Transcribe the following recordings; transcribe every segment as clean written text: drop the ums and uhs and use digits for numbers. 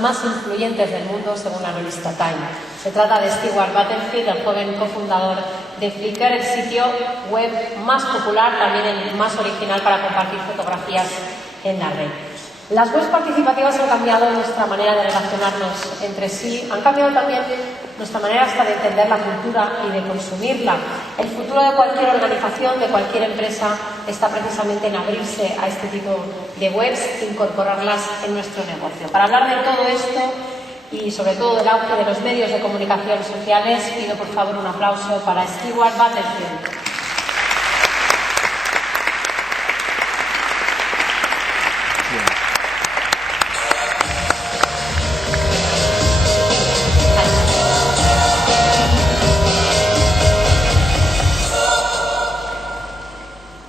más influyentes del mundo según la revista Time. Se trata de Stewart Butterfield, el joven cofundador de Flickr, el sitio web más popular, también el más original para compartir fotografías en la red. Las webs participativas han cambiado nuestra manera de relacionarnos entre sí, han cambiado también nuestra manera hasta de entender la cultura y de consumirla. El futuro de cualquier organización, de cualquier empresa, está precisamente en abrirse a este tipo de webs e incorporarlas en nuestro negocio. Para hablar de todo esto y sobre todo del auge de los medios de comunicación sociales, pido por favor un aplauso para Stewart Butterfield.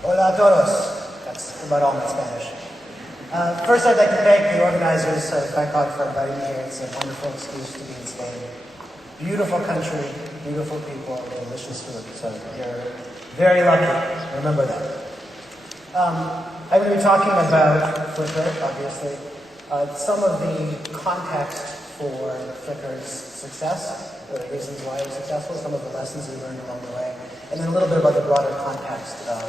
Hola a todos. That's about all my Spanish. First, I'd like to thank the organizers of Bangkok for inviting me here. It's a wonderful excuse to be in Spain. Beautiful country, beautiful people, delicious food. So you're very lucky. Remember that. I'm going to be talking about Flickr, obviously. Some of the context for Flickr's success, the reasons why it was successful, some of the lessons we learned along the way, and then a little bit about the broader context of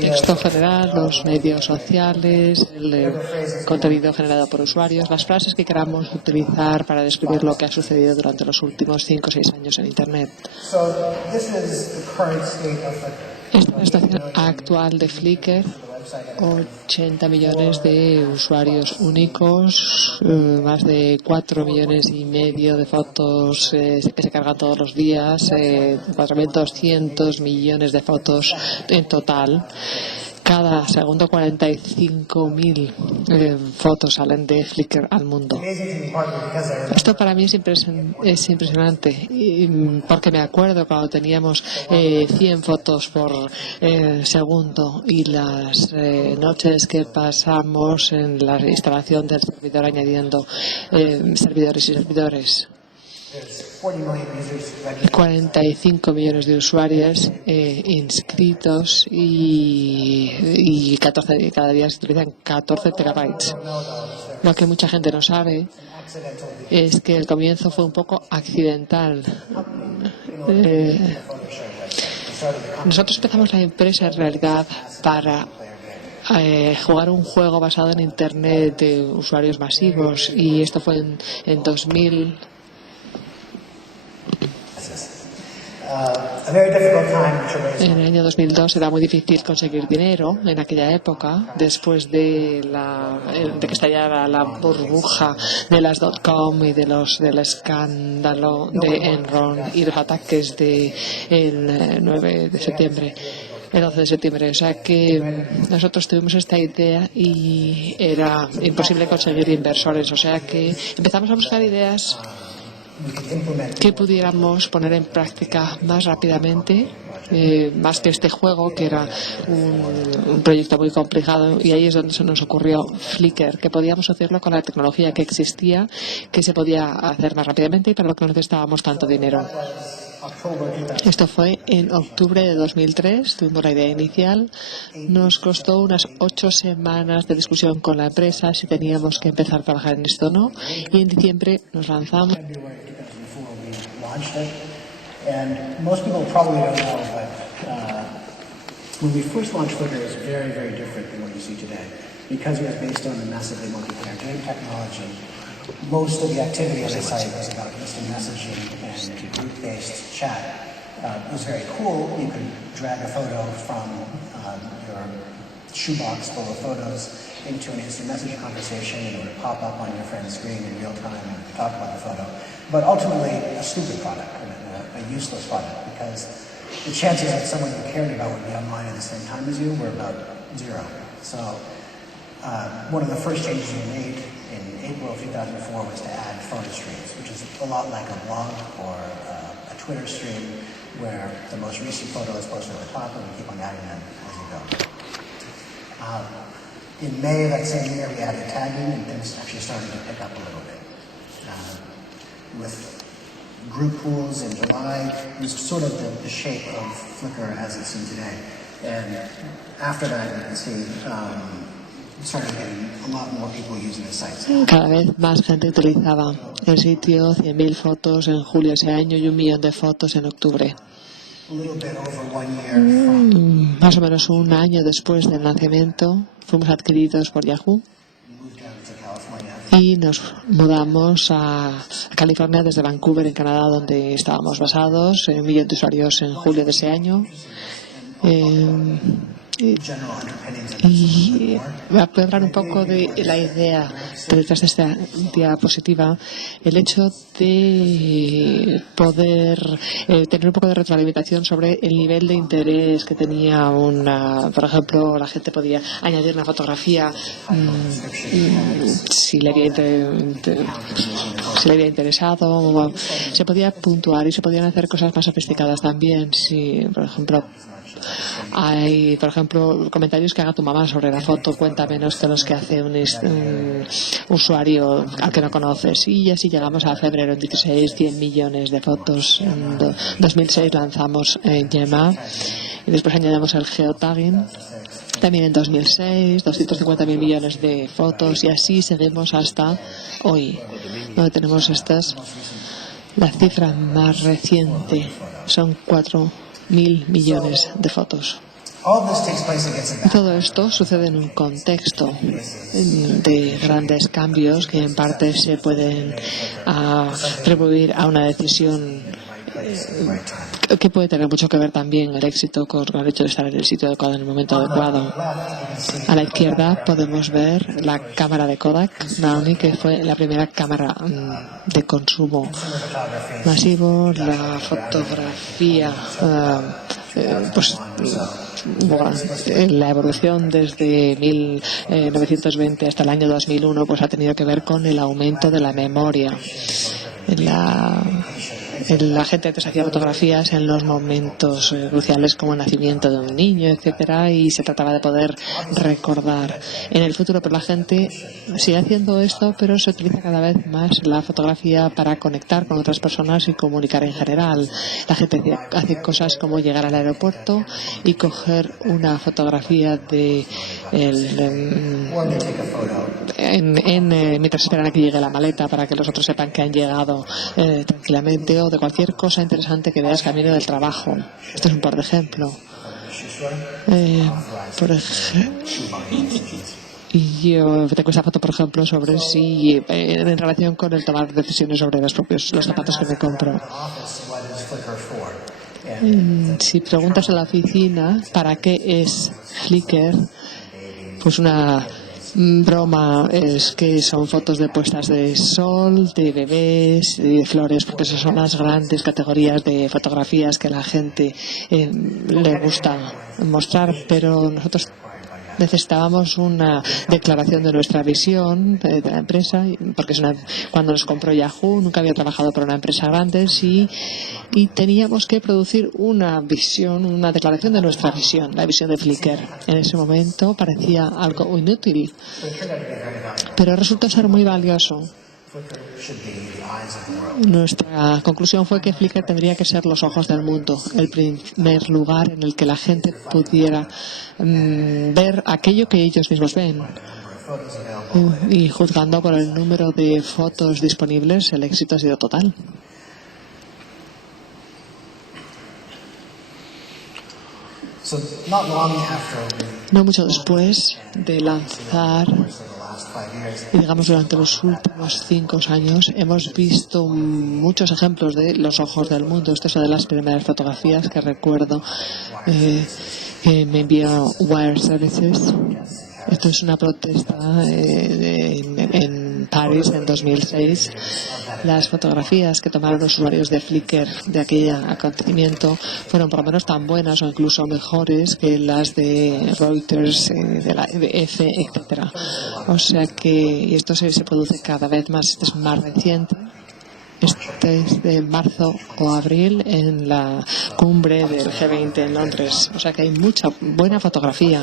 texto general, los medios sociales, el contenido generado por usuarios, las frases que queramos utilizar para describir lo que ha sucedido durante los últimos 5 o 6 años en Internet. Esta es la situación actual de Flickr. 80 millones de usuarios únicos, más de 4,5 millones de fotos que se cargan todos los días, 4.200 millones de fotos en total. Cada segundo 45.000 fotos salen de Flickr al mundo. Esto para mí es impresionante, porque me acuerdo cuando teníamos 100 fotos por segundo y las noches que pasamos en la instalación del servidor añadiendo servidores y servidores. 45 millones de usuarios inscritos y 14, cada día se utilizan 14 terabytes. Lo que mucha gente no sabe es que el comienzo fue un poco accidental. Nosotros empezamos la empresa en realidad para jugar un juego basado en Internet de usuarios masivos, y esto fue en 2000. En el año 2002 era muy difícil conseguir dinero en aquella época, después de que estallara la burbuja de las .com y del escándalo de Enron y los ataques del 9 de septiembre. El 12 de septiembre, o sea que nosotros tuvimos esta idea y era imposible conseguir inversores, o sea que empezamos a buscar ideas que pudiéramos poner en práctica más rápidamente, más que este juego, que era un proyecto muy complicado, y ahí es donde se nos ocurrió Flickr, que podíamos hacerlo con la tecnología que existía, que se podía hacer más rápidamente y para lo que no necesitábamos tanto dinero. Esto fue en octubre de 2003, tuvimos la idea inicial, nos costó unas 8 semanas de discusión con la empresa si teníamos que empezar a trabajar en esto o no, y en diciembre nos lanzamos. And most people probably don't know, but when we first launched Flickr, it was very, very different than what you see today. Because it was based on the massively multiplayer game technology, most of the activity on the site was about instant messaging and group-based chat. It was very cool. You could drag a photo from your shoebox full of photos into an instant messaging conversation, and it would pop up on your friend's screen in real time and talk about the photo. But ultimately, a stupid product, a useless product, because the chances that someone you cared about would be online at the same time as you were about 0. So one of the first changes we made in April of 2004 was to add photo streams, which is a lot like a blog or a Twitter stream, where the most recent photo is posted at the top and we keep on adding them as you go. In May of that same year, we added tagging, and things actually started to pick up a little bit. With group pools in July, it was sort of the shape of Flickr as it's seen today. And after that, you can see Cada vez más gente utilizaba el sitio, 100.000 fotos en julio ese año y 1 millón de fotos en octubre. Más o menos un año después del lanzamiento fuimos adquiridos por Yahoo y nos mudamos a California desde Vancouver, en Canadá, donde estábamos basados, 1 millón de usuarios en julio de ese año. Y voy a hablar un poco de la idea detrás de esta diapositiva, el hecho de poder tener un poco de retroalimentación sobre el nivel de interés que tenía por ejemplo, la gente podía añadir una fotografía si le había interesado, se podía puntuar y se podían hacer cosas más sofisticadas también. Si, por ejemplo, hay, comentarios que haga tu mamá sobre la foto cuenta menos que los que hace un usuario al que no conoces. Y así llegamos a febrero 16, 100 millones de fotos. En 2006 lanzamos Gemma y después añadimos el geotagging. También en 2006, 250.000 millones de fotos, y así seguimos hasta hoy, donde tenemos la cifra más reciente, son 4.000 millones de fotos. Y todo esto sucede en un contexto de grandes cambios que en parte se pueden atribuir a una decisión que puede tener mucho que ver también el éxito con el hecho de estar en el sitio adecuado en el momento adecuado. A la izquierda podemos ver la cámara de Kodak Naomi, que fue la primera cámara de consumo masivo. La fotografía, la evolución desde 1920 hasta el año 2001 pues ha tenido que ver con el aumento de la memoria. La gente antes hacía fotografías en los momentos cruciales como el nacimiento de un niño, etcétera, y se trataba de poder recordar en el futuro. Pero la gente sigue haciendo esto, pero se utiliza cada vez más la fotografía para conectar con otras personas y comunicar en general. La gente hace cosas como llegar al aeropuerto y coger una fotografía mientras esperan a que llegue la maleta para que los otros sepan que han llegado tranquilamente, o de cualquier cosa interesante que veas camino del trabajo. Este es un par de ejemplo. Y yo tengo esta foto, por ejemplo, sobre si en relación con el tomar decisiones sobre los zapatos que me compro. Si preguntas en la oficina para qué es Flickr, pues una broma es que son fotos de puestas de sol, de bebés, de flores, porque esas son las grandes categorías de fotografías que a la gente le gusta mostrar. Pero nosotros necesitábamos una declaración de nuestra visión de la empresa, porque cuando nos compró Yahoo nunca había trabajado para una empresa grande, y teníamos que producir una visión, una declaración de nuestra visión, la visión de Flickr. En ese momento parecía algo inútil, pero resultó ser muy valioso. Nuestra conclusión fue que Flickr tendría que ser los ojos del mundo, el primer lugar en el que la gente pudiera ver aquello que ellos mismos ven. Y juzgando por el número de fotos disponibles, el éxito ha sido total. No mucho después de lanzar, y digamos durante los últimos 5 años, hemos visto muchos ejemplos de los ojos del mundo. Esta es una de las primeras fotografías que recuerdo que me envió Wire Services. Esto es una protesta en París en 2006. Las fotografías que tomaron los usuarios de Flickr de aquel acontecimiento fueron por lo menos tan buenas o incluso mejores que las de Reuters, de la EDF, etcétera. O sea que, y esto se produce cada vez más, este es más reciente. Este es de marzo o abril en la cumbre del G20 en Londres. O sea que hay mucha buena fotografía.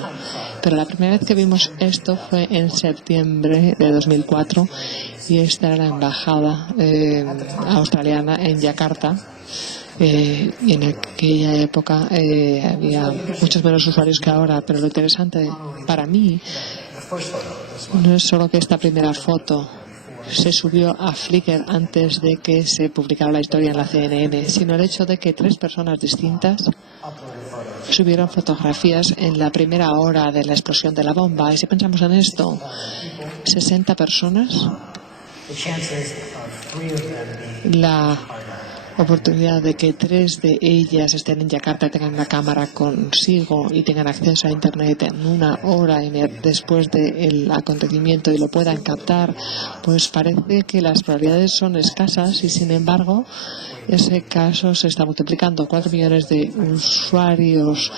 Pero la primera vez que vimos esto fue en septiembre de 2004, y esta era la embajada australiana en Yakarta. Y en aquella época había muchos menos usuarios que ahora, pero lo interesante para mí No es solo que esta primera foto se subió a Flickr antes de que se publicara la historia en la CNN, sino el hecho de que 3 personas distintas subieron fotografías en la primera hora de la explosión de la bomba. Y si pensamos en esto, 60 personas, la oportunidad de que 3 de ellas estén en Yakarta, tengan una cámara consigo y tengan acceso a Internet en una hora después del acontecimiento y lo puedan captar, pues parece que las probabilidades son escasas y sin embargo ese caso se está multiplicando. 4 millones de usuarios.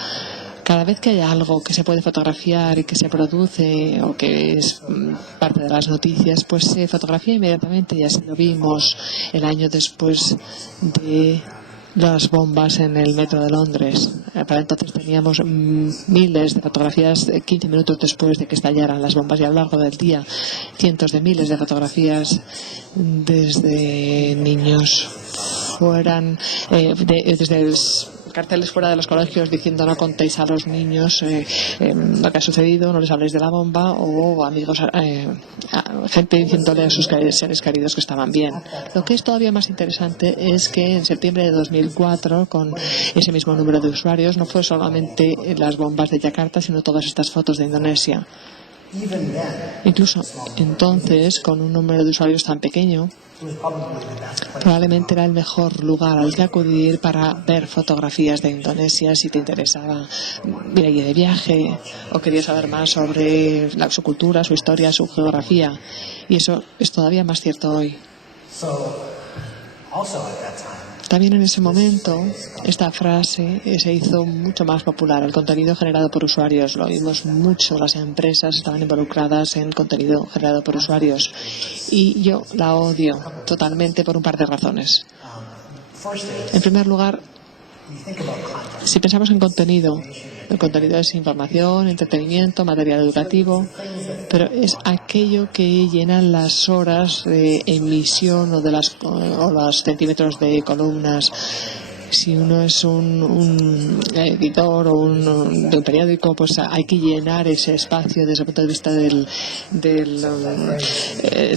Cada vez que hay algo que se puede fotografiar y que se produce o que es parte de las noticias, pues se fotografía inmediatamente. Ya se lo vimos el año después de las bombas en el metro de Londres. Para entonces teníamos miles de fotografías 15 minutos después de que estallaran las bombas y a lo largo del día cientos de miles de fotografías desde niños desde carteles fuera de los colegios diciendo no contéis a los niños lo que ha sucedido, no les habléis de la bomba, o amigos, gente diciéndole a sus seres queridos que estaban bien. Lo que es todavía más interesante es que en septiembre de 2004, con ese mismo número de usuarios, no fue solamente las bombas de Yakarta, sino todas estas fotos de Indonesia. Incluso entonces, con un número de usuarios tan pequeño, probablemente era el mejor lugar al que acudir para ver fotografías de Indonesia si te interesaba ir allí de viaje o querías saber más sobre su cultura, su historia, su geografía. Y eso es todavía más cierto hoy. También en ese momento esta frase se hizo mucho más popular, el contenido generado por usuarios. Lo vimos mucho, las empresas estaban involucradas en contenido generado por usuarios y yo la odio totalmente por un par de razones. En primer lugar, si pensamos en contenido, el contenido es información, entretenimiento, material educativo, pero es aquello que llena las horas de emisión o los centímetros de columnas. Si uno es un editor o de un periódico, pues hay que llenar ese espacio desde el punto de vista del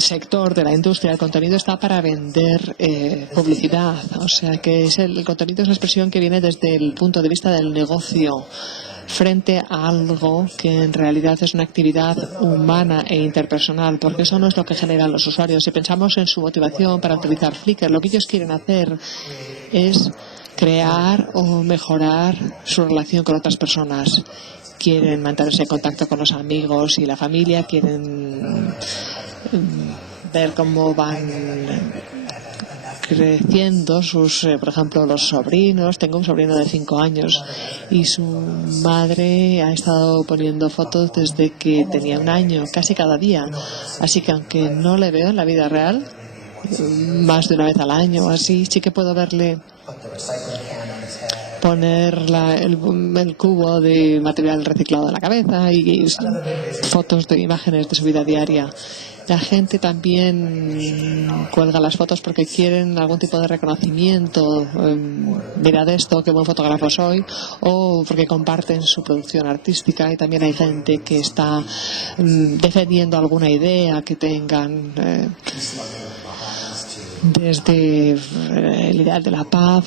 sector, de la industria. El contenido está para vender publicidad. O sea que el contenido es la expresión que viene desde el punto de vista del negocio frente a algo que en realidad es una actividad humana e interpersonal, porque eso no es lo que generan los usuarios. Si pensamos en su motivación para utilizar Flickr, lo que ellos quieren hacer es crear o mejorar su relación con otras personas. Quieren mantenerse en contacto con los amigos y la familia, quieren ver cómo van creciendo por ejemplo, los sobrinos. Tengo un sobrino de 5 años y su madre ha estado poniendo fotos desde que tenía 1 año, casi cada día. Así que aunque no le veo en la vida real, más de una vez al año o así, sí que puedo verle poner el cubo de material reciclado en la cabeza y fotos de imágenes de su vida diaria. La gente también cuelga las fotos porque quieren algún tipo de reconocimiento. Mirad esto, qué buen fotógrafo soy, o porque comparten su producción artística. Y también hay gente que está defendiendo alguna idea que tengan, desde el ideal de la paz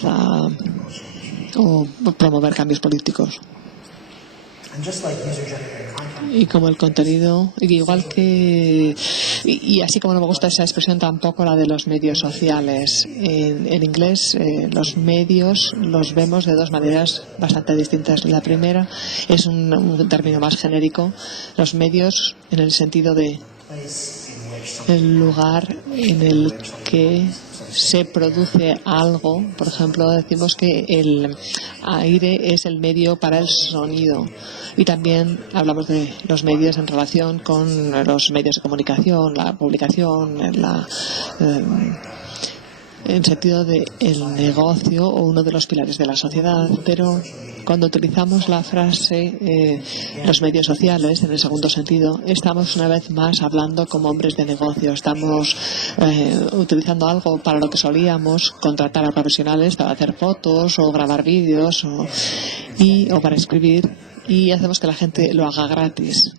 o promover cambios políticos. Y como el contenido, igual que, y así como no me gusta esa expresión tampoco la de los medios sociales. En inglés los medios los vemos de 2 maneras bastante distintas. La primera es un término más genérico, los medios en el sentido de el lugar en el que se produce algo. Por ejemplo, decimos que el aire es el medio para el sonido, y también hablamos de los medios en relación con los medios de comunicación, la publicación, en sentido de el negocio o uno de los pilares de la sociedad. Pero cuando utilizamos la frase los medios sociales en el segundo sentido, estamos una vez más hablando como hombres de negocio. Estamos utilizando algo para lo que solíamos contratar a profesionales para hacer fotos o grabar vídeos o para escribir, y hacemos que la gente lo haga gratis.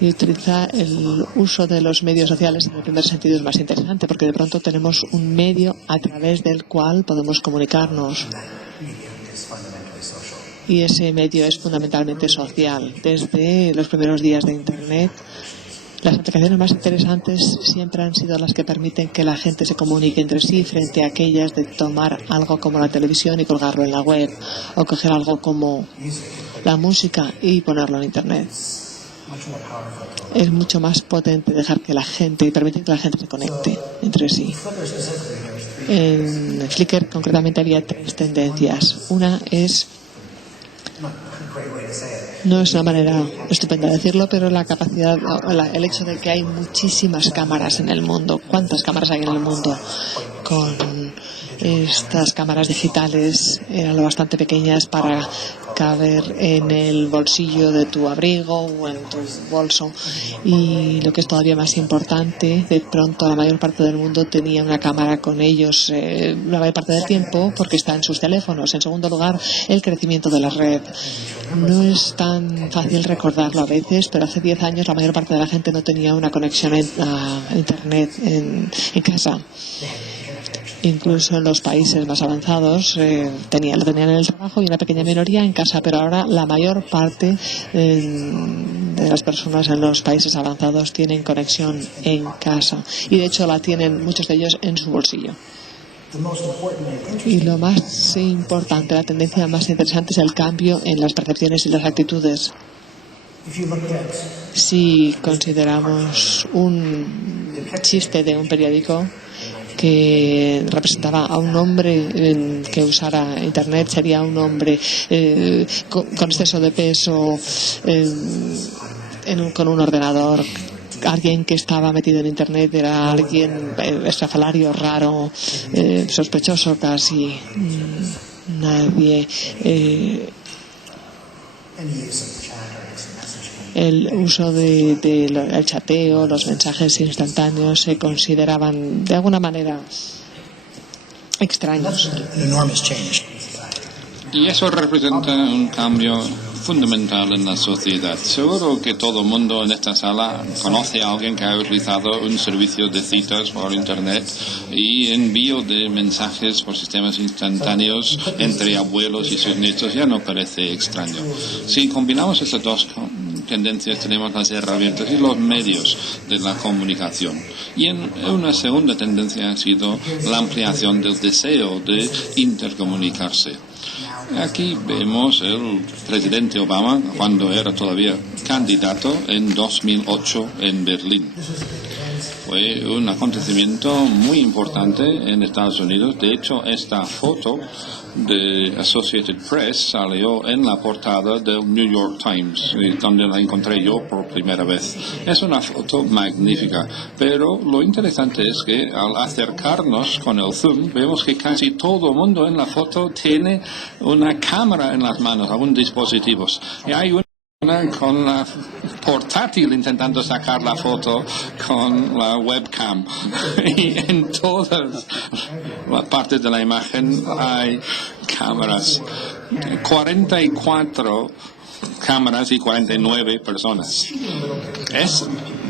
Y utilizar el uso de los medios sociales en el primer sentido es más interesante, porque de pronto tenemos un medio a través del cual podemos comunicarnos. Y ese medio es fundamentalmente social. Desde los primeros días de Internet, las aplicaciones más interesantes siempre han sido las que permiten que la gente se comunique entre sí, frente a aquellas de tomar algo como la televisión y colgarlo en la web, o coger algo como la música y ponerlo en Internet. Es mucho más potente dejar que la gente y permitir que la gente se conecte entre sí. En Flickr concretamente había 3 tendencias. Una es, no es una manera estupenda de decirlo, pero la capacidad, el hecho de que hay muchísimas cámaras en el mundo. ¿Cuántas cámaras hay en el mundo? Con estas cámaras digitales eran lo bastante pequeñas para caber en el bolsillo de tu abrigo o en tu bolso. Y lo que es todavía más importante, de pronto la mayor parte del mundo tenía una cámara con ellos la mayor parte del tiempo, porque está en sus teléfonos. En segundo lugar, el crecimiento de la red. No es tan fácil recordarlo a veces, pero hace 10 años la mayor parte de la gente no tenía una conexión a Internet en casa. Incluso en los países más avanzados lo tenían en el trabajo y una pequeña minoría en casa, pero ahora la mayor parte de las personas en los países avanzados tienen conexión en casa, y de hecho la tienen muchos de ellos en su bolsillo. Y lo más importante, la tendencia más interesante, es el cambio en las percepciones y las actitudes. Si consideramos un chiste de un periódico que representaba a un hombre que usara Internet, sería un hombre con exceso de peso, con un ordenador. Alguien que estaba metido en Internet era alguien estrafalario, raro, sospechoso casi. Nadie. El uso del chateo, los mensajes instantáneos se consideraban de alguna manera extraños. Y eso representa un cambio fundamental en la sociedad. Seguro que todo el mundo en esta sala conoce a alguien que ha utilizado un servicio de citas por Internet y envío de mensajes por sistemas instantáneos entre abuelos y sus nietos. Ya no parece extraño. Si combinamos estas dos tendencias, tenemos las herramientas y los medios de la comunicación. Y una segunda tendencia ha sido la ampliación del deseo de intercomunicarse. Aquí vemos el presidente Obama cuando era todavía candidato en 2008 en Berlín. Fue un acontecimiento muy importante en Estados Unidos. De hecho, esta foto de Associated Press salió en la portada del New York Times, donde la encontré yo por primera vez. Es una foto magnífica, pero lo interesante es que al acercarnos con el zoom vemos que casi todo el mundo en la foto tiene una cámara en las manos, algún dispositivo. Y hay una con la portátil intentando sacar la foto con la webcam. Y en todas las partes de la imagen hay cámaras. 44 cámaras y 49 personas. Es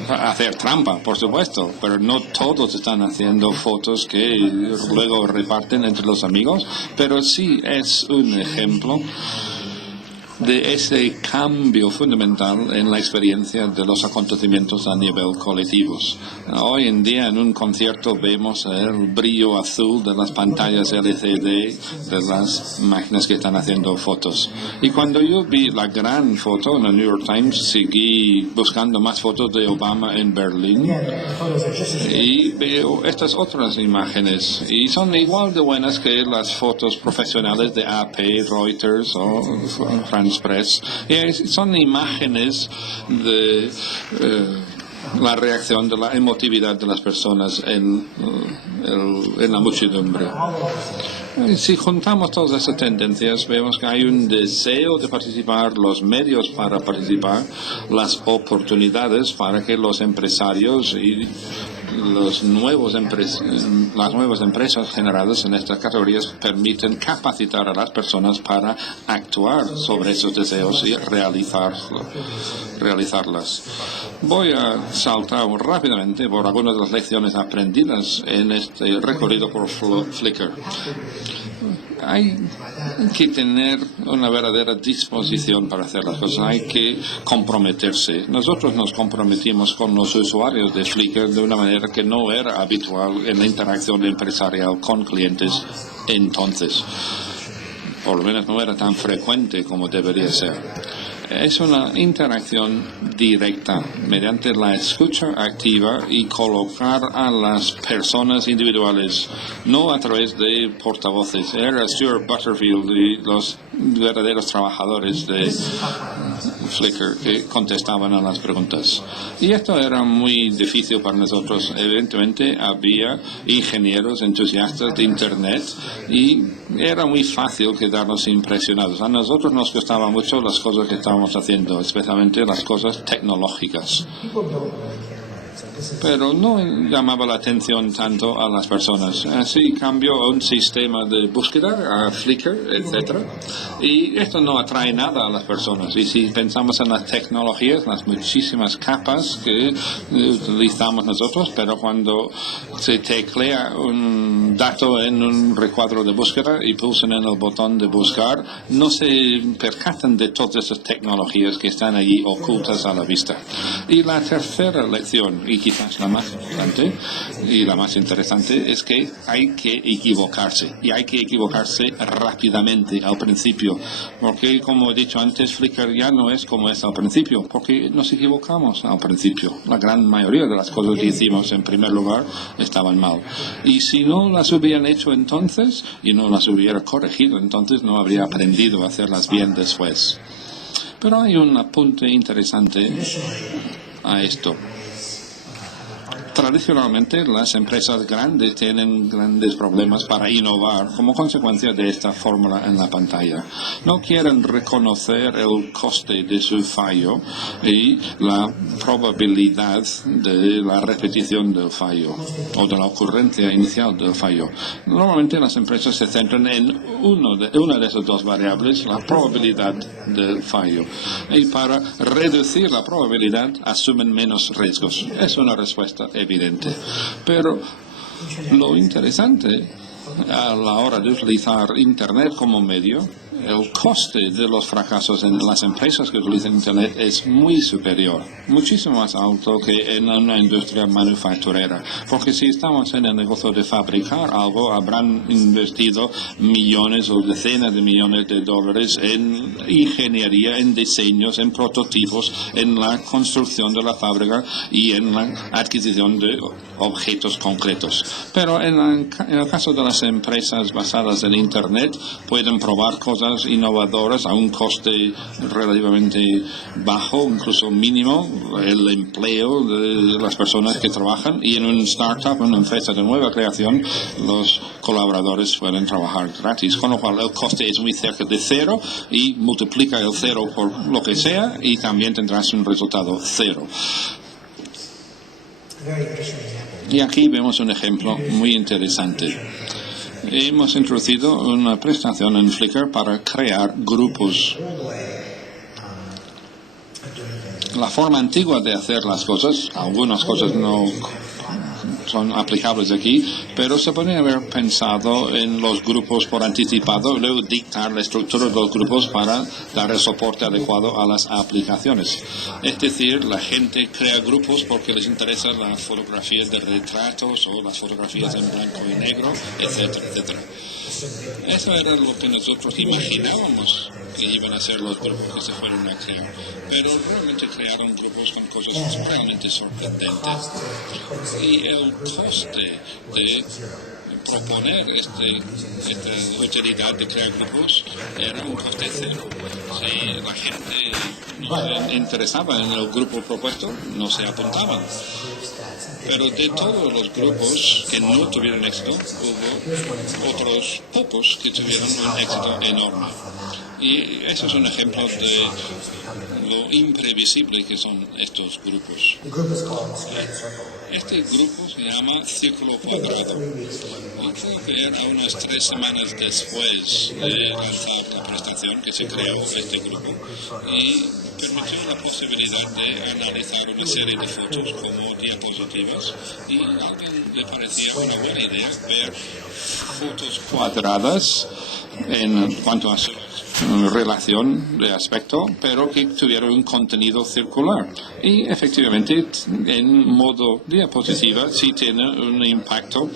hacer trampa, por supuesto, pero no todos están haciendo fotos que luego reparten entre los amigos, pero sí es un ejemplo de ese cambio fundamental en la experiencia de los acontecimientos a nivel colectivos. Hoy en día en un concierto vemos el brillo azul de las pantallas LCD de las máquinas que están haciendo fotos. Y cuando yo vi la gran foto en el New York Times, seguí buscando más fotos de Obama en Berlín y veo estas otras imágenes y son igual de buenas que las fotos profesionales de AP, Reuters o France Press. Son imágenes de la reacción, de la emotividad de las personas en la muchedumbre. Si juntamos todas esas tendencias, vemos que hay un deseo de participar, los medios para participar, las oportunidades para que los empresarios las nuevas empresas generadas en estas categorías permiten capacitar a las personas para actuar sobre esos deseos y realizarlas. Voy a saltar rápidamente por algunas de las lecciones aprendidas en este recorrido por Flickr. Hay que tener una verdadera disposición para hacer las cosas, hay que comprometerse. Nosotros nos comprometimos con los usuarios de Flickr de una manera que no era habitual en la interacción empresarial con clientes entonces. Por lo menos no era tan frecuente como debería ser. Es una interacción directa mediante la escucha activa y colocar a las personas individuales, no a través de portavoces. Era Stuart Butterfield y los verdaderos trabajadores de Flickr que contestaban a las preguntas. Y esto era muy difícil para nosotros. Evidentemente había ingenieros entusiastas de Internet y era muy fácil quedarnos impresionados. A nosotros nos gustaban mucho las cosas que estábamos haciendo, especialmente las cosas tecnológicas. Pero no llamaba la atención tanto a las personas. Así cambió a un sistema de búsqueda, a Flickr, etc. Y esto no atrae nada a las personas. Y si pensamos en las tecnologías, las muchísimas capas que utilizamos nosotros, pero cuando se teclea un dato en un recuadro de búsqueda y pulsan en el botón de buscar, no se percatan de todas esas tecnologías que están allí ocultas a la vista. Y la tercera lección, y quizás la más importante y la más interesante, es que hay que equivocarse, y hay que equivocarse rápidamente al principio, porque como he dicho antes, Flickr ya no es como es al principio, porque nos equivocamos al principio. La gran mayoría de las cosas que hicimos en primer lugar estaban mal, y si no las hubieran hecho entonces y no las hubiera corregido entonces, no habría aprendido a hacerlas bien después. Pero hay un apunte interesante a esto. Tradicionalmente, las empresas grandes tienen grandes problemas para innovar como consecuencia de esta fórmula en la pantalla. No quieren reconocer el coste de su fallo y la probabilidad de la repetición del fallo o de la ocurrencia inicial del fallo. Normalmente las empresas se centran en una de esas dos variables, la probabilidad del fallo. Y para reducir la probabilidad asumen menos riesgos. Es una respuesta evidente. Pero lo interesante a la hora de utilizar Internet como medio, el coste de los fracasos en las empresas que utilizan Internet es muy superior, muchísimo más alto que en una industria manufacturera. Porque si estamos en el negocio de fabricar algo, habrán invertido millones o decenas de millones de dólares en ingeniería, en diseños, en prototipos, en la construcción de la fábrica y en la adquisición de objetos concretos. Pero en el caso de las empresas basadas en Internet, pueden probar cosas innovadoras a un coste relativamente bajo, incluso mínimo, el empleo de las personas que trabajan, y en un startup, una empresa de nueva creación, los colaboradores pueden trabajar gratis, con lo cual el coste es muy cerca de cero y multiplica el cero por lo que sea y también tendrás un resultado cero. Y aquí vemos un ejemplo muy interesante. Hemos introducido una prestación en Flickr para crear grupos. La forma antigua de hacer las cosas, algunas cosas no son aplicables aquí, pero se podría haber pensado en los grupos por anticipado y luego dictar la estructura de los grupos para dar el soporte adecuado a las aplicaciones. Es decir, la gente crea grupos porque les interesan las fotografías de retratos o las fotografías en blanco y negro, etcétera, etcétera. Eso era lo que nosotros imaginábamos que iban a ser los grupos que se fueron a crear, pero realmente crearon grupos con cosas realmente sorprendentes. Y el coste de proponer esta utilidad de crear grupos era un coste cero. Si la gente no se interesaba en el grupo propuesto, no se apuntaban. Pero de todos los grupos que no tuvieron éxito, hubo otros pocos que tuvieron un éxito enorme. Y eso es un ejemplo de lo imprevisible que son estos grupos. Este grupo se llama Círculo Cuadrado. Y creo que era unas 3 semanas después de lanzar la prestación que se creó este grupo. Y permitió la posibilidad de analizar una serie de fotos como diapositivas. Y a alguien le parecía una buena idea ver fotos cuadradas en cuanto a su relación de aspecto, pero que tuvieron un contenido circular. Y efectivamente, en modo diapositiva, sí tiene un impacto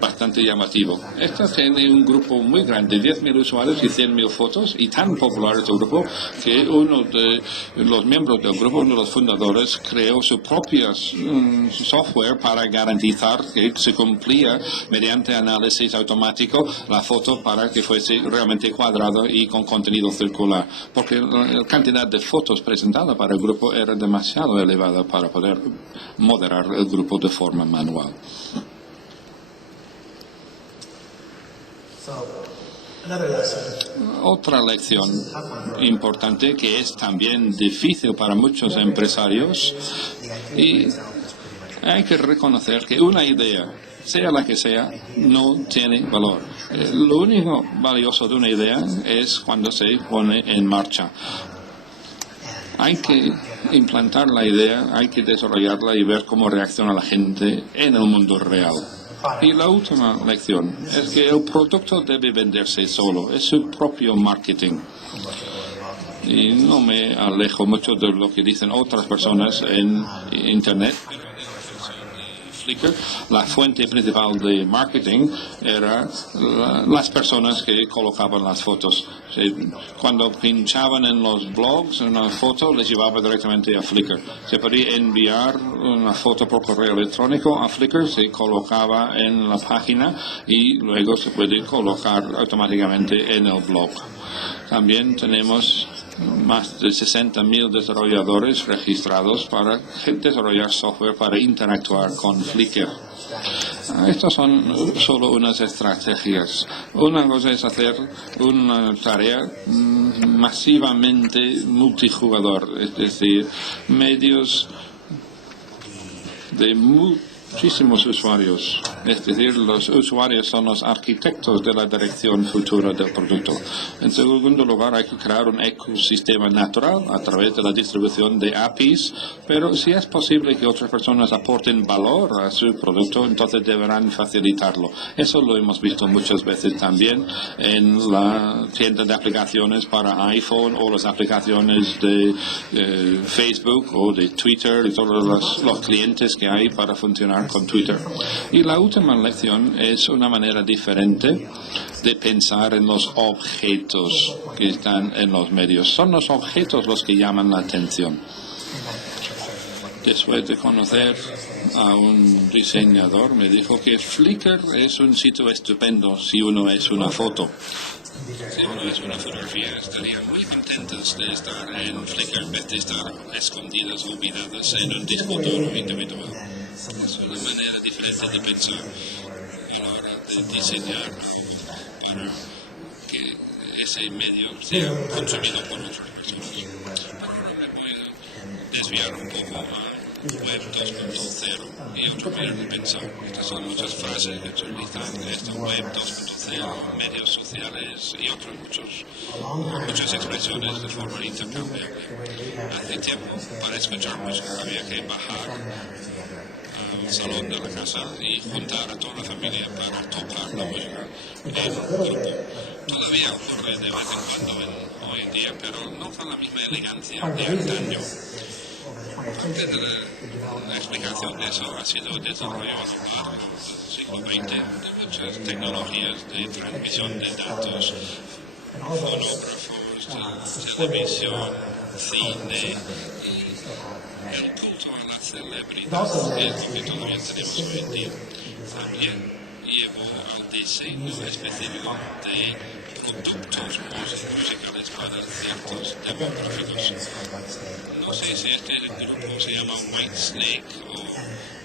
bastante llamativo. Esta tiene un grupo muy grande, 10.000 usuarios y 100.000 fotos, y tan popular este grupo que uno de los miembros del grupo, uno de los fundadores, creó su propio software para garantizar que se cumplía mediante análisis automático la foto para que fuese realmente cuadrada y con contenido circular, porque la cantidad de fotos presentadas para el grupo era demasiado elevada para poder moderar el grupo de forma manual. Otra lección importante que es también difícil para muchos empresarios, y hay que reconocer que una idea, sea la que sea, no tiene valor. Lo único valioso de una idea es cuando se pone en marcha. Hay que implantar la idea, hay que desarrollarla y ver cómo reacciona la gente en el mundo real. Y la última lección es que el producto debe venderse solo, es su propio marketing. Y no me alejo mucho de lo que dicen otras personas en Internet. Flickr, la fuente principal de marketing era las personas que colocaban las fotos. Cuando pinchaban en los blogs una foto, les llevaba directamente a Flickr. Se podía enviar una foto por correo electrónico a Flickr, se colocaba en la página y luego se puede colocar automáticamente en el blog. También tenemos más de 60.000 desarrolladores registrados para desarrollar software para interactuar con Flickr. Estas son solo unas estrategias. Una cosa es hacer una tarea masivamente multijugador, es decir, medios de muchísimos usuarios. Es decir, los usuarios son los arquitectos de la dirección futura del producto. En segundo lugar, hay que crear un ecosistema natural a través de la distribución de APIs, pero si es posible que otras personas aporten valor a su producto, entonces deberán facilitarlo. Eso lo hemos visto muchas veces también en la tienda de aplicaciones para iPhone o las aplicaciones de Facebook o de Twitter y todos los clientes que hay para funcionar con Twitter. Y la última lección es una manera diferente de pensar en los objetos que están en los medios. Son los objetos los que llaman la atención. Después de conocer a un diseñador, me dijo que Flickr es un sitio estupendo si uno es una foto. Si uno es una fotografía, estarían muy contentos de estar en Flickr en vez de estar escondidas, olvidadas en un disco duro individual. Es una manera diferente de pensar a la hora de diseñar para que ese medio sea consumido por otras personas. Ahora me voy a desviar un poco a Web 2.0 y otra manera de pensar. Estas son muchas frases que se utilizan. Esta Web 2.0, medios sociales y otras muchas expresiones de forma intercambiable. Hace tiempo, para escuchar música, había que bajar al salón de la casa y juntar a toda la familia para tocar la música en un grupo. Todavía ocurre de vez en cuando hoy en día, pero no con la misma elegancia de antaño. Parte de la explicación de eso ha sido el desarrollo a lo largo del siglo XX de muchas tecnologías de transmisión de datos, fonógrafos, televisión, cine, el culto a la celebridad, que es lo que todavía tenemos hoy en día. También llevó al diseño específico de productos musicales para ciertos demográficos. No sé si este grupo se llama Whitesnake o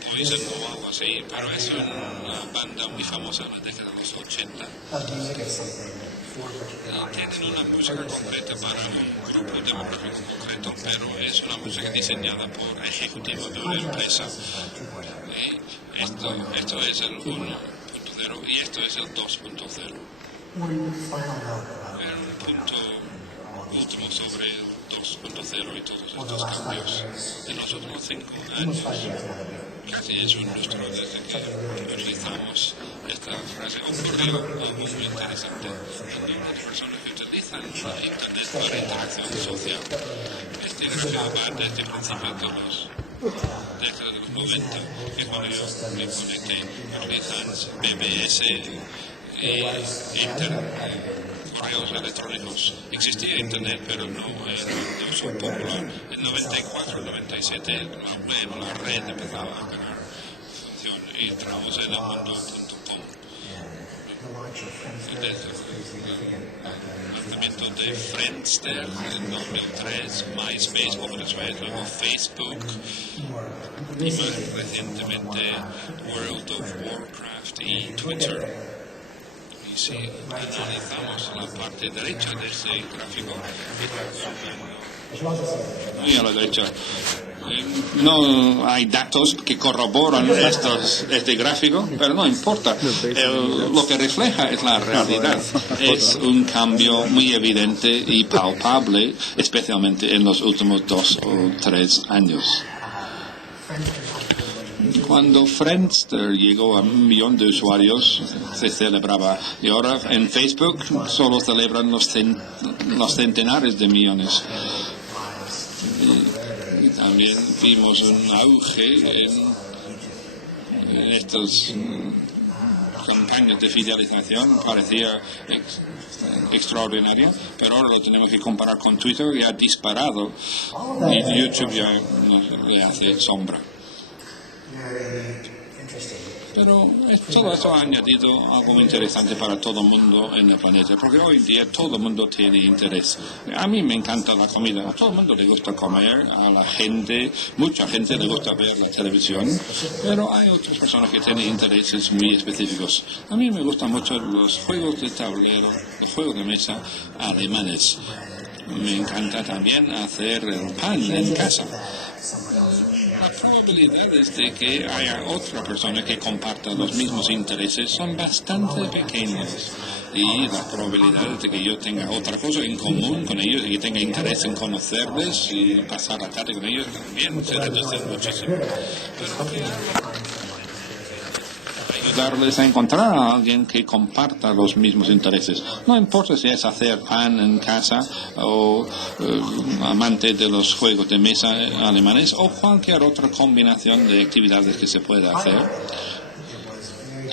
Poison o algo así, pero es una banda muy famosa en la década de los 80. tienen una música concreta para un grupo demográfico concreto, pero es una música diseñada por ejecutivos de una empresa. Y esto es el 1.0 y esto es el 2.0. Un punto último sobre el 2.0 y todos estos cambios de los últimos 5 años. Casi es un lustro desde que utilizamos esta frase. Ocurrió algo muy interesante. Las personas que utilizan Internet para interacción social. Este refiero va desde principios desde los 90, que cuando yo me conecté, utilizan BBS correos electrónicos. Existía Internet, pero no era uso popular. En 94, 97, la red empezaba a ganar función y entramos en el mundo.com. El lanzamiento de Friendster en 2003, MySpace por Venezuela, luego Facebook y más recientemente World of Warcraft y Twitter. Si analizamos la parte derecha de ese gráfico, y a la derecha, no hay datos que corroboran este gráfico, pero no importa. Lo que refleja es la realidad. Es un cambio muy evidente y palpable, especialmente en los últimos 2 o 3 años. Cuando Friendster llegó a 1 millón de usuarios, se celebraba. Y ahora en Facebook solo celebran los centenares de millones. Y también vimos un auge en estas campañas de fidelización. Parecía extraordinaria, pero ahora lo tenemos que comparar con Twitter, que ha disparado. Y YouTube ya le hace sombra. Pero todo esto ha añadido algo muy interesante para todo el mundo en el planeta, porque hoy en día todo el mundo tiene interés. A mí me encanta la comida, a todo el mundo le gusta comer, a la gente, mucha gente le gusta ver la televisión, pero hay otras personas que tienen intereses muy específicos. A mí me gustan mucho los juegos de tablero, los juegos de mesa alemanes. Me encanta también hacer el pan en casa. Las probabilidades de que haya otra persona que comparta los mismos intereses son bastante pequeñas. Y las probabilidades de que yo tenga otra cosa en común con ellos y que tenga interés en conocerles y pasar la tarde con ellos también se reducen muchísimo. Ayudarles a encontrar a alguien que comparta los mismos intereses. No importa si es hacer pan en casa o amante de los juegos de mesa alemanes o cualquier otra combinación de actividades que se pueda hacer.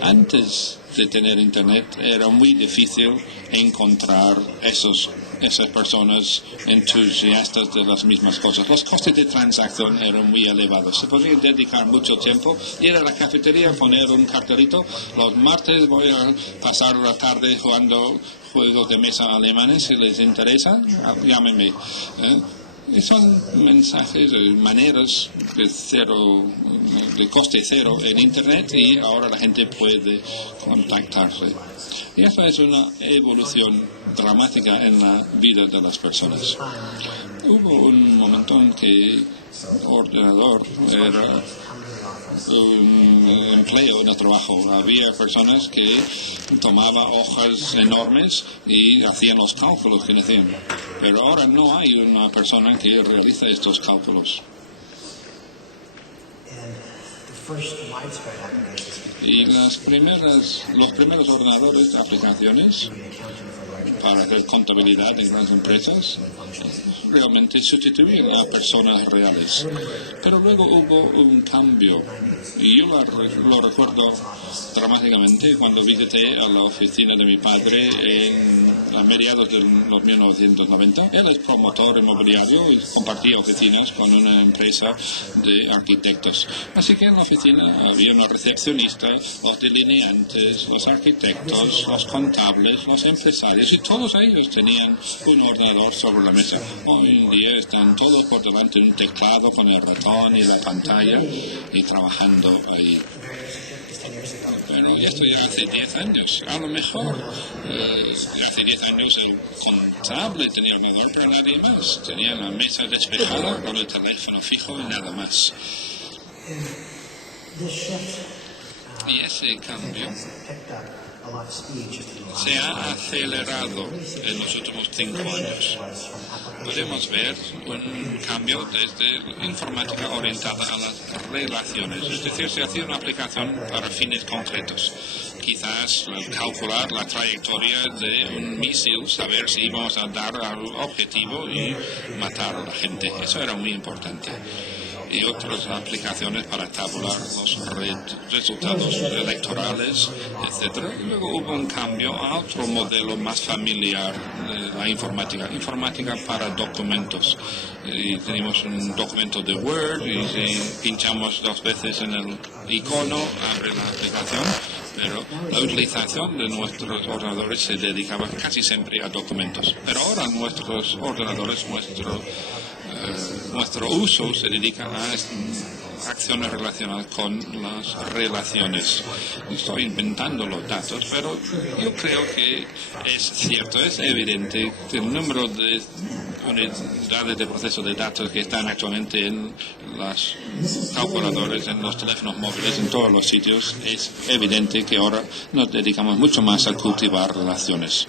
Antes de tener Internet era muy difícil encontrar esas personas entusiastas de las mismas cosas. Los costes de transacción eran muy elevados. Se podía dedicar mucho tiempo, ir a la cafetería, poner un cartelito. Los martes voy a pasar la tarde jugando juegos de mesa alemanes. Si les interesa, llámenme. Y son mensajes, maneras de coste cero en Internet y ahora la gente puede contactarse. Y esa es una evolución dramática en la vida de las personas. Hubo un momento en que el ordenador era un empleo en el trabajo. Había personas que tomaban hojas enormes y hacían los cálculos que hacían. Pero ahora no hay una persona que realiza estos cálculos. Y los primeros ordenadores de aplicaciones para hacer contabilidad en grandes empresas realmente sustituían a personas reales. Pero luego hubo un cambio y yo lo recuerdo dramáticamente cuando visité a la oficina de mi padre a mediados de los 1990. Él es promotor inmobiliario y compartía oficinas con una empresa de arquitectos. Así que en la oficina había una recepcionista, los delineantes, los arquitectos, los contables, los empresarios y todos ellos tenían un ordenador sobre la mesa. Hoy en día están todos por delante de un teclado con el ratón y la pantalla y trabajando ahí. Pero Y esto ya hace 10 años. A lo mejor hace 10 años el contable tenía ordenador, pero nadie más. Tenía la mesa despejada con el teléfono fijo y nada más. Y ese cambio se ha acelerado en los últimos 5 años. Podemos ver un cambio desde informática orientada a las relaciones. Es decir, se hacía una aplicación para fines concretos. Quizás calcular la trayectoria de un misil, saber si íbamos a dar al objetivo y matar a la gente. Eso era muy importante. Y otras aplicaciones para tabular los resultados electorales, etc. Y luego hubo un cambio a otro modelo más familiar de la informática para documentos. Y tenemos un documento de Word y si pinchamos 2 veces en el icono, abre la aplicación. Pero la utilización de nuestros ordenadores se dedicaba casi siempre a documentos. Pero ahora nuestros ordenadores, nuestro uso se dedica a acciones relacionadas con las relaciones. Estoy inventando los datos, pero yo creo que es cierto, es evidente que el número de unidades de proceso de datos que están actualmente en los calculadores, en los teléfonos móviles, en todos los sitios, es evidente que ahora nos dedicamos mucho más a cultivar relaciones.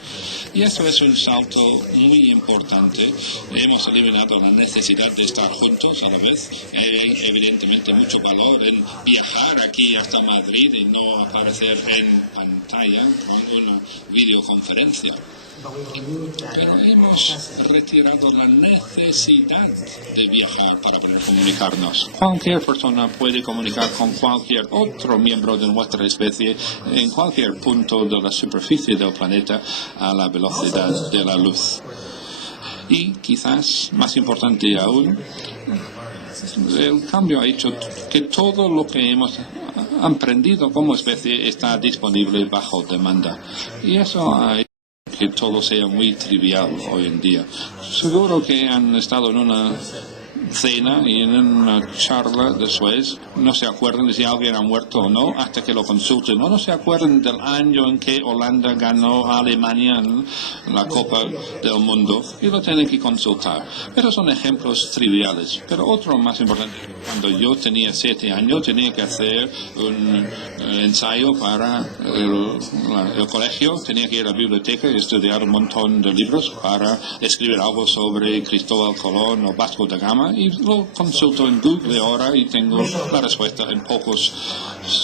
Y esto es un salto muy importante. Hemos eliminado la necesidad de estar juntos a la vez. Hay evidentemente mucho valor en viajar aquí hasta Madrid y no aparecer en pantalla con una videoconferencia. Pero hemos retirado la necesidad de viajar para poder comunicarnos. Cualquier persona puede comunicar con cualquier otro miembro de nuestra especie en cualquier punto de la superficie del planeta a la velocidad de la luz. Y quizás más importante aún, el cambio ha hecho que todo lo que hemos aprendido como especie está disponible bajo demanda. Y eso ha hecho que todo sea muy trivial hoy en día. Seguro que han estado en una cena y en una charla después no se acuerdan de si alguien ha muerto o no hasta que lo consulten. No se acuerdan del año en que Holanda ganó a Alemania en la Copa del Mundo y lo tienen que consultar. Pero son ejemplos triviales. Pero otro más importante, cuando yo tenía 7 años tenía que hacer un ensayo para el colegio, tenía que ir a la biblioteca y estudiar un montón de libros para escribir algo sobre Cristóbal Colón o Vasco da Gama. Y lo consulto en Google ahora y tengo la respuesta en pocos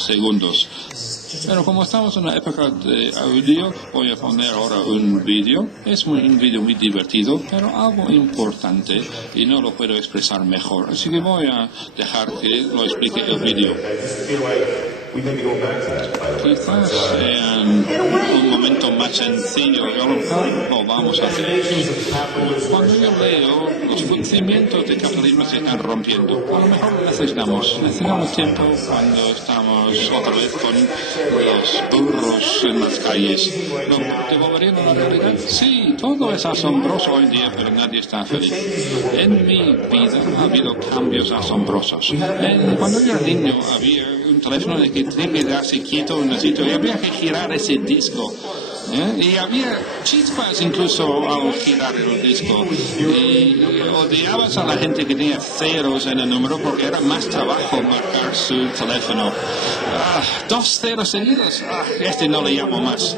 segundos. Pero como estamos en una época de audio, voy a poner ahora un vídeo. Es un vídeo muy divertido, pero algo importante y no lo puedo expresar mejor. Así que voy a dejar que lo explique el vídeo. Quizás sea un momento más sencillo, lo vamos a hacer. Cuando yo leo, los cimientos del capitalismo se están rompiendo. A lo mejor necesitamos tiempo cuando estamos otra vez con los burros en las calles. ¿Lo devolveríamos a la realidad? Sí, todo es asombroso hoy en día, pero nadie está feliz. En mi vida ha habido cambios asombrosos. Cuando yo era niño había un teléfono en el que tenía que quedarse quieto un ratito y había que girar ese disco. Y había chispas incluso al girar el disco. Y odiabas a la gente que tenía ceros en el número porque era más trabajo marcar su teléfono. 2 ceros seguidos. Este no le llamo más.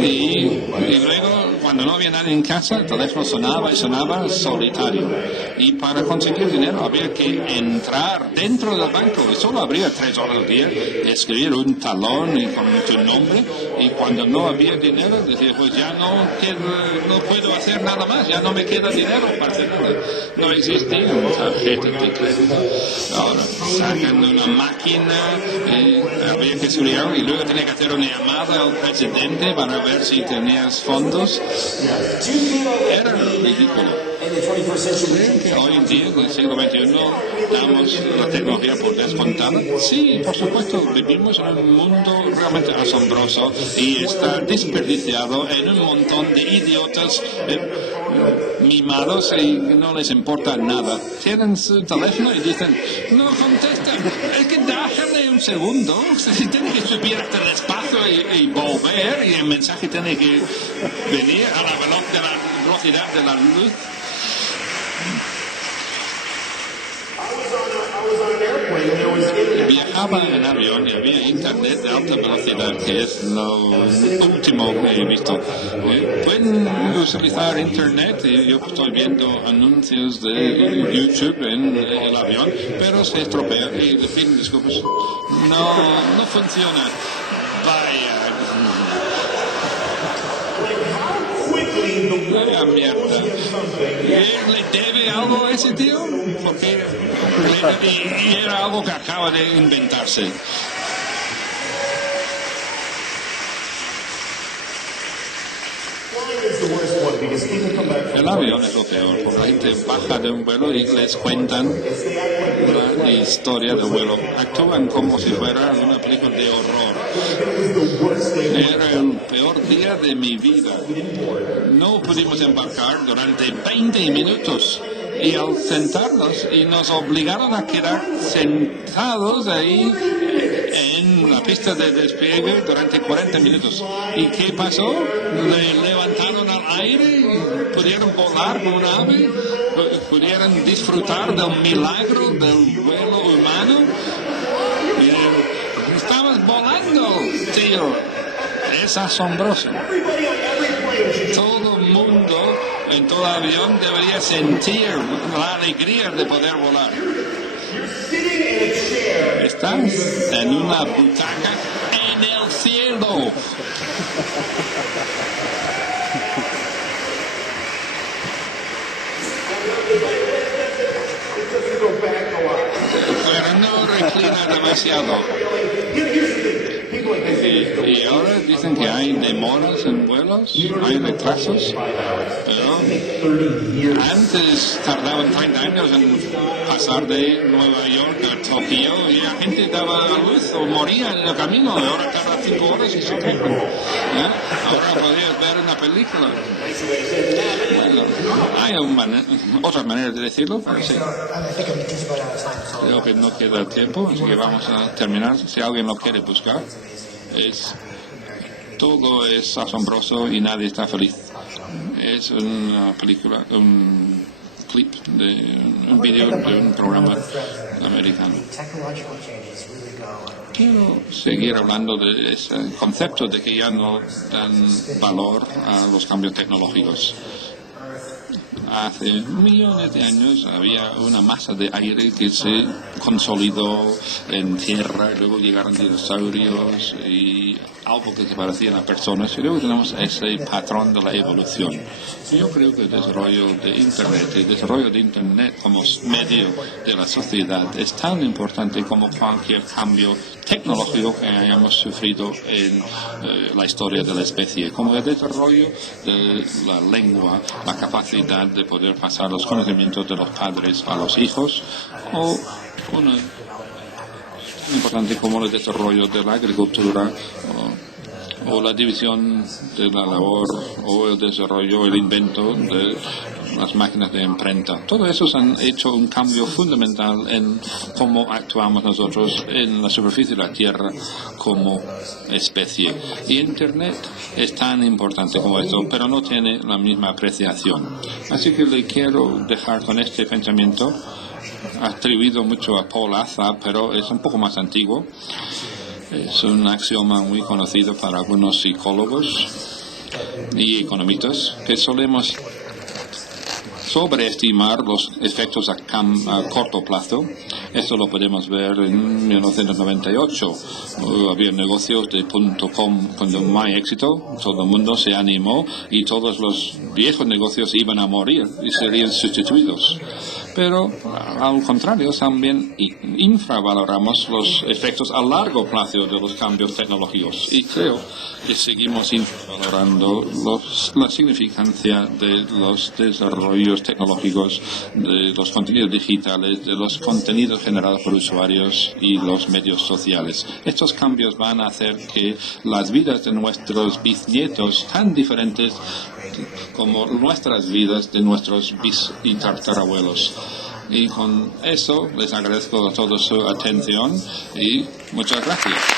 Y luego, cuando no había nadie en casa, el teléfono sonaba y sonaba solitario. Y para conseguir dinero había que entrar dentro del banco. Y solo abría 3 horas al día, escribir un talón y con tu nombre. Y cuando no había dinero, decía, pues ya no puedo hacer nada más, ya no me queda dinero para hacer nada. No existía una tarjeta de crédito. Ahora sacan una máquina, había que estudiar y luego tenía que hacer una llamada al presidente para ver si tenías fondos. Era ridículo. ¿Creen que hoy en día, en el siglo XXI, damos la tecnología por descontada? Sí, por supuesto, vivimos en un mundo realmente asombroso y está desperdiciado en un montón de idiotas mimados y no les importa nada. Tienen su teléfono y dicen, no contestan, es que déjame un segundo, si tiene que subir hasta el espacio y volver, y el mensaje tiene que venir a la velocidad de la luz. Viajaba en avión y había internet de alta velocidad, que es lo último que he visto. Pueden utilizar internet, y yo estoy viendo anuncios de YouTube en el avión, pero se estropea y le piden disculpas. No funciona. Vaya mierda. ¿Le debe algo a ese tío? Porque y era algo que acaba de inventarse. El avión es lo peor, porque la gente baja de un vuelo y les cuentan la historia del vuelo. Actúan como si fuera una película de horror. Era el peor día de mi vida. No pudimos embarcar durante 20 minutos. Y al sentarnos, y nos obligaron a quedar sentados ahí en la pista de despegue durante 40 minutos. ¿Y qué pasó? Le levantaron al aire, pudieron volar con un ave, pudieron disfrutar del milagro del vuelo humano. Estamos volando, tío. Es asombroso. Todo el mundo en todo avión debería sentir la alegría de poder volar. Estás en una butaca en el cielo. Pero no reclina demasiado. Y ahora dicen que hay demoras en vuelos, hay retrasos, pero antes tardaban 30 años en pasar de Nueva York a Tokio y la gente daba a luz o moría en el camino, ahora tarda 5 horas y se quejan. Ahora podrías ver una película. Bueno, hay otras maneras de decirlo, pero sí. Creo que no queda tiempo, así que vamos a terminar. Si alguien lo quiere buscar, todo es asombroso y nadie está feliz. Es una película, un clip de un video de un programa americano. Quiero seguir hablando de ese concepto de que ya no dan valor a los cambios tecnológicos. Hace millones de años había una masa de aire que se consolidó en tierra, y luego llegaron dinosaurios y algo que se parecían a personas, y luego tenemos ese patrón de la evolución. Yo creo que el desarrollo de Internet como medio de la sociedad es tan importante como cualquier cambio tecnológico que hayamos sufrido en la historia de la especie, como el desarrollo de la lengua, la capacidad de poder pasar los conocimientos de los padres a los hijos, o una importante como el desarrollo de la agricultura, o la división de la labor, o el desarrollo, el invento de las máquinas de imprenta. Todo eso han hecho un cambio fundamental en cómo actuamos nosotros en la superficie de la Tierra como especie. Y Internet es tan importante como esto, pero no tiene la misma apreciación. Así que le quiero dejar con este pensamiento, atribuido mucho a Paul Atha, pero es un poco más antiguo. Es un axioma muy conocido para algunos psicólogos y economistas, que solemos sobreestimar los efectos a corto plazo. Esto lo podemos ver en 1998. Había negocios de .com con más éxito, todo el mundo se animó y todos los viejos negocios iban a morir y serían sustituidos. Pero al contrario, también infravaloramos los efectos a largo plazo de los cambios tecnológicos, y creo que seguimos infravalorando la significancia de los desarrollos tecnológicos, de los contenidos digitales, de los contenidos generados por usuarios y los medios sociales. Estos cambios van a hacer que las vidas de nuestros bisnietos, tan diferentes, como nuestras vidas de nuestros bis y tatarabuelos. Y con eso les agradezco toda su atención y muchas gracias.